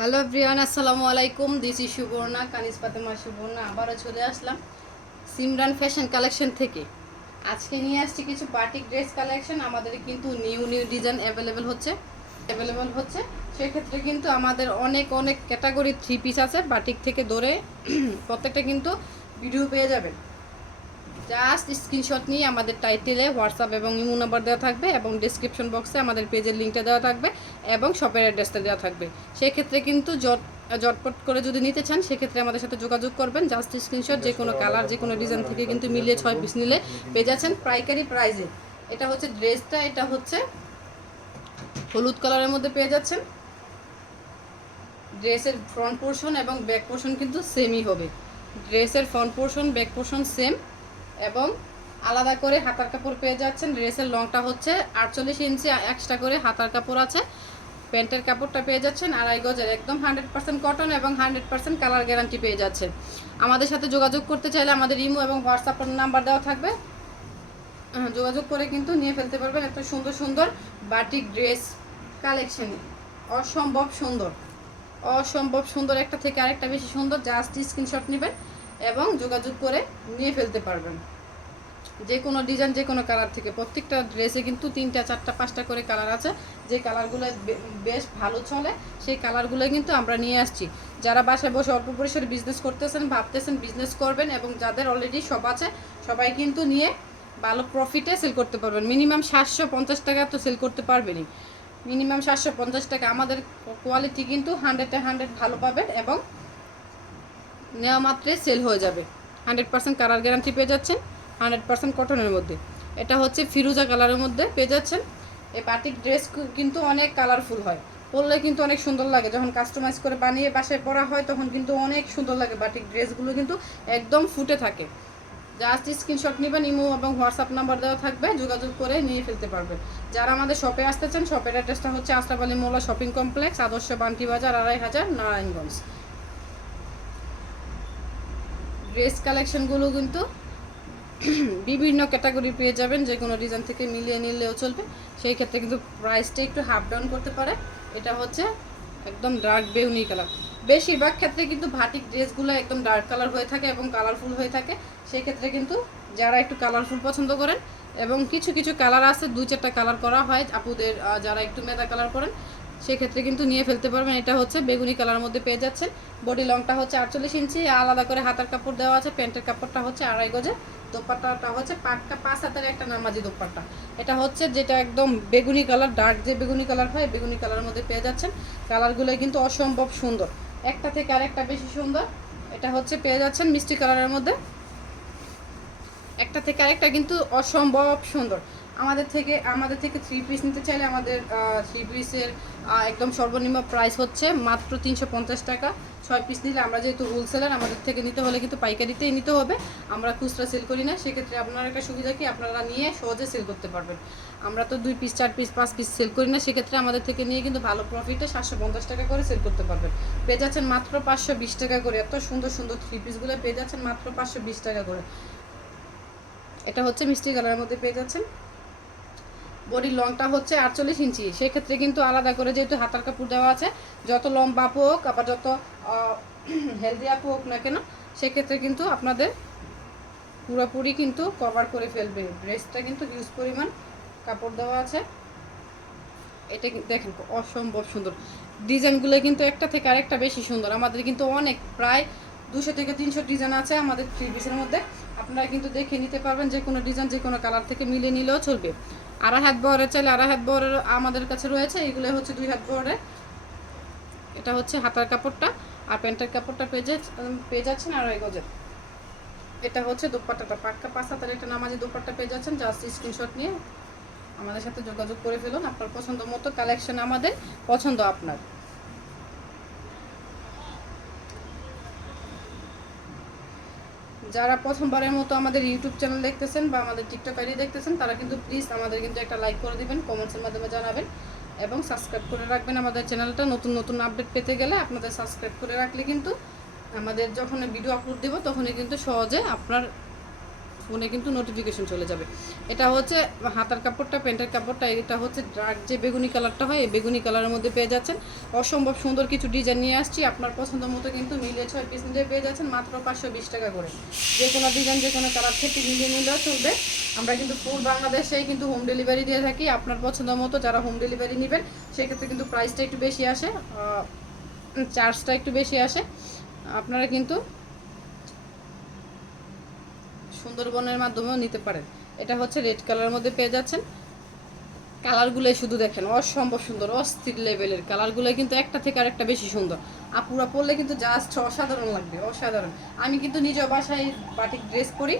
Hello everyone, আসসালামু আলাইকুম। This is Suborna, কানিজ ফাতেমা সুবর্ণা। আবারও চলে আসলাম সিমরান ফ্যাশন কালেকশন থেকে। আজকে নিয়ে আসছি কিছু বাটিক ড্রেস কালেকশন। আমাদের কিন্তু নিউ নিউ ডিজাইন অ্যাভেলেবেল হচ্ছে। সেক্ষেত্রে কিন্তু আমাদের অনেক অনেক ক্যাটাগরি থ্রি পিস আছে, বাটিক থেকে ধরে প্রত্যেকটা কিন্তু ভিডিও পেয়ে যাবেন। জাস্ট স্ক্রিনশট নিয়ে আমাদের টাইটেলে হোয়াটসঅ্যাপ এবং ইমো নাম্বার দেওয়া থাকবে এবং ডিসক্রিপশন বক্সে আমাদের পেজের লিঙ্কটা দেওয়া থাকবে এবং শপের অ্যাড্রেসটা দেওয়া থাকবে। সেক্ষেত্রে কিন্তু জটপট করে যদি নিতে চান সেক্ষেত্রে আমাদের সাথে যোগাযোগ করবেন। জাস্ট স্ক্রিনশট, যে কোনো কালার যে কোনো ডিজাইন থেকে কিন্তু মিলিয়ে 6 পিস নিলে পেয়ে যাচ্ছেন পাইকারি প্রাইজে। এটা হচ্ছে ড্রেসটা, এটা হচ্ছে হলুদ কালারের মধ্যে পেয়ে যাচ্ছেন। ড্রেসের ফ্রন্ট পোর্শন এবং ব্যাক পোর্শন কিন্তু সেমই হবে। ড্রেসের front portion back portion same এবং আলাদা করে হাতার কাপড় পেয়ে যাচ্ছেন। ড্রেসের লংটা হচ্ছে 48 ইঞ্চি, এক্সট্রা করে হাতার কাপড় আছে। প্যান্টের কাপড়টা পেয়ে যাচ্ছেন 2.5 গজের, একদম 100% কটন এবং 100% কালার গ্যারান্টি পেয়ে যাচ্ছেন। আমাদের সাথে যোগাযোগ করতে চাইলে আমাদের ইমো এবং হোয়াটসঅ্যাপ নাম্বার দেওয়া থাকবে, যোগাযোগ করে কিন্তু নিয়ে ফেলতে পারবেন। এত সুন্দর সুন্দর বাটিক ড্রেস কালেকশন, অসম্ভব সুন্দর, অসম্ভব সুন্দর, একটা থেকে আরেকটা বেশি সুন্দর। জাস্ট স্ক্রিনশট নেবেন এবং যোগাযোগ করে নিয়ে ফেলতে পারবেন। যে কোনো ডিজাইন যে কোনো কালার থেকে, প্রত্যেকটা ড্রেসে কিন্তু 3টা 4টা 5টা করে কালার আছে। যে কালারগুলো বেশ ভালো চলে সেই কালারগুলো কিন্তু আমরা নিয়ে আসছি। যারা বাসায় বসে অল্প পরিসরে বিজনেস করতেছেন, ভাবতেছেন বিজনেস করবেন এবং যাদের অলরেডি শপ আছে, সবাই কিন্তু নিয়ে ভালো প্রফিটে সেল করতে পারবেন। মিনিমাম 750 টাকা তো সেল করতে পারবেনই, মিনিমাম 750 টাকা। আমাদের কোয়ালিটি কিন্তু 100-এ 100 ভালো পাবেন এবং নেওয়া মাত্রে সেল হয়ে যাবে। 100% কালার গ্যারান্টি পেয়ে যাচ্ছেন, 100% কটনের মধ্যে। এটা হচ্ছে ফিরোজা কালারের মধ্যে পেয়ে যাচ্ছেন। এই বাটিক ড্রেস কিন্তু অনেক কালারফুল হয়, পরলে কিন্তু অনেক সুন্দর লাগে। যখন কাস্টমাইজ করে বানিয়ে বাসায় পরা হয় তখন কিন্তু অনেক সুন্দর লাগে। বাটিক ড্রেসগুলো কিন্তু একদম ফুটে থাকে। জাস্ট স্ক্রিনশট নেবেন, ইমো এবং হোয়াটসঅ্যাপ নাম্বার দেওয়া থাকবে, যোগাযোগ করে নিয়ে ফেলতে পারবেন। যারা আমাদের শপে আসতে চান, শপের অ্যাড্রেসটা হচ্ছে আশরাফ আলী মোল্লা শপিং কমপ্লেক্স, আদর্শ বান্টি বাজার, 2500, নারায়ণগঞ্জ। ড্রেস কালেকশনগুলো কিন্তু বিভিন্ন ক্যাটাগরি পেয়ে যাবেন, যে কোনো ডিজাইন থেকে মিলিয়ে নিলেও চলবে। সেই ক্ষেত্রে কিন্তু প্রাইসটা একটু হাফ ডাউন করতে পারে। এটা হচ্ছে একদম ডার্ক বেগুনি কালার। বেশিরভাগ ক্ষেত্রে কিন্তু ভাটিক ড্রেসগুলো একদম ডার্ক কালার হয়ে থাকে এবং কালারফুল হয়ে থাকে। সেই ক্ষেত্রে কিন্তু যারা একটু কালারফুল পছন্দ করেন, এবং কিছু কিছু কালার আছে 2-4টা কালার করা হয় আপুদের, যারা একটু মেদা কালার করেন সেক্ষেত্রে কিন্তু নিয়ে ফেলতে পারবেন। এটা হচ্ছে বেগুনি কালার মধ্যে পেয়ে যাচ্ছেন। বডি লংটা হচ্ছে 48 ইঞ্চি, আলাদা করে হাতার কাপড় দেওয়া আছে। প্যান্টের কাপড়টা হচ্ছে 2.5 গজে। দোপাট্টাটা হচ্ছে পাক্কা 5 হাতের একটা নামাজি দোপাট্টা। এটা হচ্ছে যেটা একদম বেগুনি কালার, ডার্ক যে বেগুনি কালার হয়, বেগুনি কালারের মধ্যে পেয়ে যাচ্ছেন। কালারগুলো কিন্তু অসম্ভব সুন্দর, একটা থেকে আরেকটা বেশি সুন্দর। এটা হচ্ছে পেয়ে যাচ্ছেন মিষ্টি কালারের মধ্যে, একটা থেকে আরেকটা কিন্তু অসম্ভব সুন্দর। আমাদের থেকে থ্রি পিস নিতে চাইলে আমাদের থ্রি পিসের একদম সর্বনিম্ন প্রাইস হচ্ছে মাত্র 350 টাকা। 6 পিস নিলে, আমরা যেহেতু হোলসেলার, আমাদের থেকে নিতে হলে কিন্তু পাইকারিতেই নিতে হবে, আমরা খুচরা সেল করি না। সেক্ষেত্রে আপনার একটা সুবিধা কি, আপনারা নিয়ে সহজে সেল করতে পারবেন। আমরা তো 2 পিস 4 পিস 5 পিস সেল করি না। সেক্ষেত্রে আমাদের থেকে নিয়ে কিন্তু ভালো প্রফিটে 750 টাকা করে সেল করতে পারবেন। পেয়ে যাচ্ছেন মাত্র 520 টাকা করে। এত সুন্দর সুন্দর থ্রি পিসগুলো পেয়ে যাচ্ছেন মাত্র 520 টাকা করে। এটা হচ্ছে মিষ্টি কালারের মধ্যে পেয়ে যাচ্ছেন। বডির লংটা হচ্ছে 48 ইঞ্চি। সেক্ষেত্রে কিন্তু আলাদা করে যেহেতু হাতার কাপড় দেওয়া আছে, যত লম্বা আপু হোক আবার যত হেলদি আপু হোক না কেন, সেক্ষেত্রে কিন্তু আপনাদের পুরোপুরি কিন্তু কভার করে ফেলবে। ড্রেসটা কিন্তু হিউজ পরিমাণ কাপড় দেওয়া আছে। এটা দেখেন অসম্ভব সুন্দর। ডিজাইনগুলো কিন্তু একটা থেকে আরেকটা বেশি সুন্দর। আমাদের কিন্তু অনেক, প্রায় 200 থেকে 300 ডিজাইন আছে আমাদের থ্রি পিসের মধ্যে। আপনারা কিন্তু দেখে নিতে পারবেন, যে কোনো ডিজাইন যে কোনো কালার থেকে মিলিয়ে নিলেও চলবে। 2.5 হাত বহরের চাইলে 2.5 হাত বহরের আমাদের কাছে রয়েছে। এগুলো হচ্ছে 2 হাত বহরের। এটা হচ্ছে হাতার কাপড়টা, আর প্যান্টের কাপড়টা পেয়ে যাচ্ছেন 2.5 গজের। এটা হচ্ছে দোপাট্টাটা, পাক্কা 5 হাতের একটা নামাজি দোপাট্টা পেয়ে যাচ্ছেন। জাস্ট স্ক্রিনশট নিয়ে আমাদের সাথে যোগাযোগ করে ফেলুন। আপনার পছন্দ মতো কালেকশন, আমাদের পছন্দ আপনার। যারা প্রথমবারের মতো আমাদের ইউটিউব চ্যানেল দেখতেছেন বা আমাদের টিকটক আইডি দেখতেছেন, তারা কিন্তু প্লিজ আমাদের কিন্তু একটা লাইক করে দিবেন, কমেন্টসের মাধ্যমে জানাবেন এবং সাবস্ক্রাইব করে রাখবেন আমাদের চ্যানেলটা। নতুন নতুন আপডেট পেতে গেলে আপনাদের সাবস্ক্রাইব করে রাখলে কিন্তু আমাদের যখন ভিডিও আপলোড দেবো তখনই কিন্তু সহজে আপনার ফোনে কিন্তু নোটিফিকেশন চলে যাবে। এটা হচ্ছে হাতার কাপড়টা, প্যান্টের কাপড়টা, এটা হচ্ছে ডার্ক যে বেগুনি কালারটা হয়, এই বেগুনি কালারের মধ্যে পেয়ে যাচ্ছেন। অসম্ভব সুন্দর কিছু ডিজাইন নিয়ে আসছি, আপনার পছন্দ মতো কিন্তু মিলিয়ে 6 পিস নিলে পেয়ে যাচ্ছেন মাত্র 520 টাকা করে। যে কোনো ডিজাইন যে কোনো কালার থেকে মিলিয়ে নিলেও চলবে। আমরা কিন্তু ফুল বাংলাদেশেই কিন্তু হোম ডেলিভারি দিয়ে থাকি। আপনার পছন্দ মতো যারা হোম ডেলিভারি নেবেন সেক্ষেত্রে কিন্তু প্রাইসটা একটু বেশি আসে, চার্জটা একটু বেশি আসে। আপনারা কিন্তু সুন্দরবনের মাধ্যমেও নিতে পারেন। এটা হচ্ছে রেড কালারের মধ্যে পেয়ে যাচ্ছেন। কালারগুলোই শুধু দেখেন, অসম্ভব সুন্দর, অস্থির লেভেলের কালারগুলো কিন্তু একটা থেকে আরেকটা বেশি সুন্দর। আপুরা পরলে কিন্তু জাস্ট অসাধারণ লাগবে, অসাধারণ। আমি কিন্তু নিজেও বাসায় বাটিক ড্রেস পরি,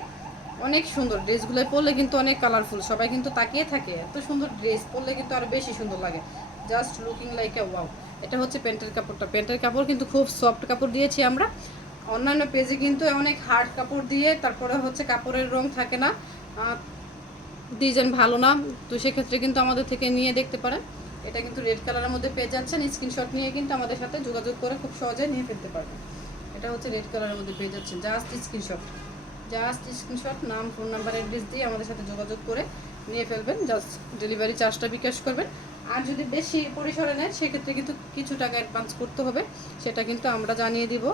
অনেক সুন্দর ড্রেসগুলো পরলে কিন্তু অনেক কালারফুল, সবাই কিন্তু তাকিয়ে থাকে, এত সুন্দর ড্রেস পরলে কিন্তু আরও বেশি সুন্দর লাগে, just looking like a wow. এটা হচ্ছে প্যান্টের কাপড়টা, প্যান্টের কাপড় কিন্তু খুব সফট কাপড় দিয়েছি আমরা। অন্যান্য পেজে কিন্তু অনেক হার্ড কাপড় দিয়ে, তারপরে হচ্ছে কাপড়ের রং থাকে না, ডিজাইন ভালো না, তো সেক্ষেত্রে কিন্তু আমাদের থেকে নিয়ে দেখতে পারেন। এটা কিন্তু রেড কালারের মধ্যে পেয়ে যাচ্ছেন, স্ক্রিনশট নিয়ে কিন্তু আমাদের সাথে যোগাযোগ করে খুব সহজে নিয়ে ফেলতে পারবেন। এটা হচ্ছে রেড কালারের মধ্যে পেয়ে যাচ্ছেন, জাস্ট স্ক্রিনশট, নাম, ফোন নাম্বার, অ্যাড্রেস দিয়ে আমাদের সাথে যোগাযোগ করে নিয়ে ফেলবেন। জাস্ট ডেলিভারি চার্জটা বিকাশ করবেন। আর যদি বেশি পরিসরে নেন সেক্ষেত্রে কিন্তু কিছু টাকা অ্যাডভান্স করতে হবে, সেটা কিন্তু আমরা জানিয়ে দিব।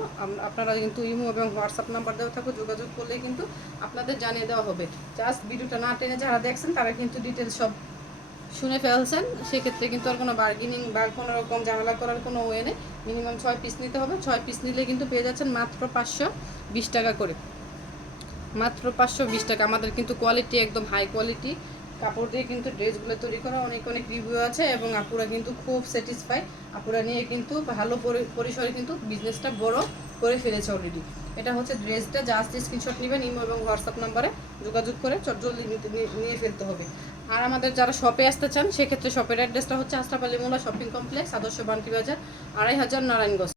আপনারা কিন্তু ইমো এবং হোয়াটসঅ্যাপ নাম্বার দেওয়া থাকবে, যোগাযোগ করলে কিন্তু আপনাদের জানিয়ে দেওয়া হবে। জাস্ট ভিডিওটা না টেনে যারা দেখছেন তারা কিন্তু ডিটেলস সব শুনে ফেলছেন, সেক্ষেত্রে কিন্তু আর কোনো বার্গেনিং বা কোনো রকম ঝামেলা করার কোনো ওয়ে নেই। মিনিমাম 6 পিস নিতে হবে, 6 পিস নিলে কিন্তু পেয়ে যাচ্ছেন মাত্র 520 টাকা করে, মাত্র 520 টাকা। আমাদের কিন্তু কোয়ালিটি একদম হাই কোয়ালিটি কাপড় দিয়ে কিন্তু ড্রেসগুলো তৈরি করা, অনেক রিভিউ আছে এবং আপুরা কিন্তু খুব স্যাটিসফাই। আপুরা নিয়ে কিন্তু ভালো পরিসরে কিন্তু বিজনেসটা বড় করে ফেলেছে অলরেডি। এটা হচ্ছে ড্রেসটা, জাস্ট স্ক্রিনশট নেবেন, ইমো এবং হোয়াটসঅ্যাপ নাম্বারে যোগাযোগ করে জলদি নিয়ে ফেলতে হবে। আর আমাদের যারা শপে আসতে চান সেক্ষেত্রে শপের অ্যাড্রেসটা হচ্ছে আশরাফ আলী মোল্লা শপিং কমপ্লেক্স, আদর্শ বান্টি বাজার, 2500 নারায়ণগঞ্জ।